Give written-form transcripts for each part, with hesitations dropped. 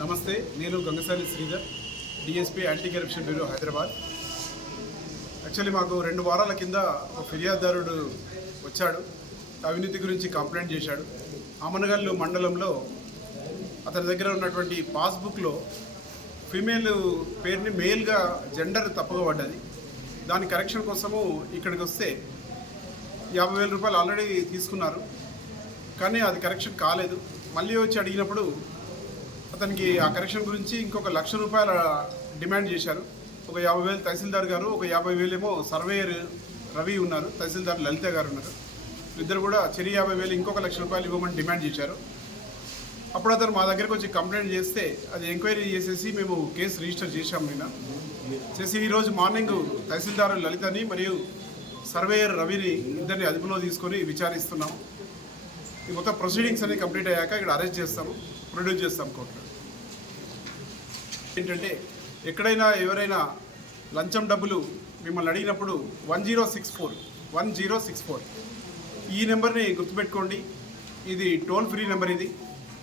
నమస్తే, నేను Gangasani Sridhar, DSP anti corruption bureau Hyderabad. Actually మాకు 2 వారాల కింద ఒక ఫిర్యాదుదారుడు వచ్చాడు. అవినీతి గురించి కంప్లైంట్ చేశాడు. ఆమనగల్లు మండలంలో అతని దగ్గర ఉన్నటువంటి పాస్బుక్లో ఫీమేల్ పేరుని మేల్గా జెండర్ తప్పుగా పడ్డది. దాని కరెక్షన్ కోసము ఇక్కడికి వస్తే 50,000 రూపాయలు ఆల్రెడీ తీసుకున్నారు, కానీ అది కరెక్షన్ కాలేదు. మళ్ళీ వచ్చి అడిగినప్పుడు అతనికి ఆ కరెక్షన్ గురించి ఇంకొక 1,00,000 రూపాయల డిమాండ్ చేశారు. ఒక 50,000 తహసీల్దార్ గారు, ఒక 50,000 ఏమో సర్వేయర్ రవి ఉన్నారు, తహసీల్దార్ లలిత గారు ఉన్నారు. ఇద్దరు కూడా చెరి 50,000 ఇంకొక 1,00,000 రూపాయలు ఇవ్వమని డిమాండ్ చేశారు. అప్పుడు అతను మా దగ్గరకు వచ్చి కంప్లైంట్ చేస్తే అది ఎంక్వైరీ చేసేసి మేము కేసు రిజిస్టర్ చేశాము. నిన్న చేసి ఈరోజు మార్నింగ్ తహసీల్దార్ లలితని మరియు సర్వేయర్ రవిని ఇద్దరిని అదుపులో తీసుకొని విచారిస్తున్నాము. ఈ మొత్తం ప్రొసీడింగ్స్ అన్ని కంప్లీట్ అయ్యాక ఇక్కడ అరెస్ట్ చేస్తాము, ప్రొడ్యూస్ చేస్తాం కోర్టులో. ఏంటంటే ఎక్కడైనా ఎవరైనా లంచం డబ్బులు మిమ్మల్ని అడిగినప్పుడు 1064 ఈ నెంబర్ని గుర్తుపెట్టుకోండి. ఇది టోల్ ఫ్రీ నెంబర్, ఇది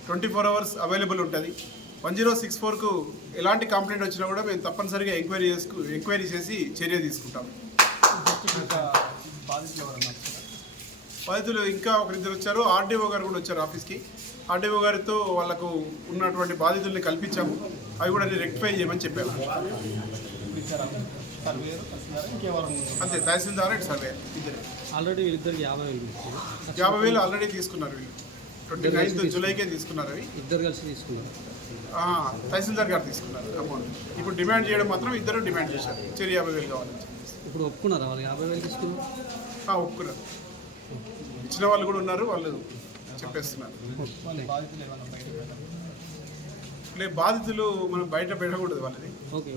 24 అవర్స్ అవైలబుల్ ఉంటుంది. 1064కు ఎలాంటి కంప్లైంట్ వచ్చినా కూడా మేము తప్పనిసరిగా ఎంక్వైరీ చేసి చర్య తీసుకుంటాం. బాధితులు ఇంకా ఒకరిద్దరు వచ్చారు. ఆర్డీఓ గారు కూడా వచ్చారు ఆఫీస్కి. ఆర్డీఓ గారితో వాళ్ళకు ఉన్నటువంటి బాధితుల్ని కల్పించాము. అవి కూడా రెక్టిఫై చేయమని చెప్పాము. అంతే, తహసీల్దార్ అండ్ సర్వేయర్ ఇద్దరు. ఆల్రెడీ వీళ్ళిద్దరికి 50,000 ఆల్రెడీ తీసుకున్నారు. వీళ్ళు 29th జూలైకే తీసుకున్నారు. అవి ఇద్దరు కలిసి తీసుకున్నారు. తహసీల్దార్ గారు తీసుకున్నారు అమౌంట్. ఇప్పుడు డిమాండ్ చేయడం మాత్రం ఇద్దరు డిమాండ్ చేశారు, చెరి 50,000 కావాలని. ఇప్పుడు ఒప్పుకున్నారా వాళ్ళు 50,000 తీసుకున్నారు? ఒప్పుకున్నారు. ఇచ్చిన వాళ్ళు కూడా ఉన్నారు, వాళ్ళు చెప్పేస్తున్నారు. బాధితులు మనం బయట పెట్టకూడదు వాళ్ళది. ఓకే.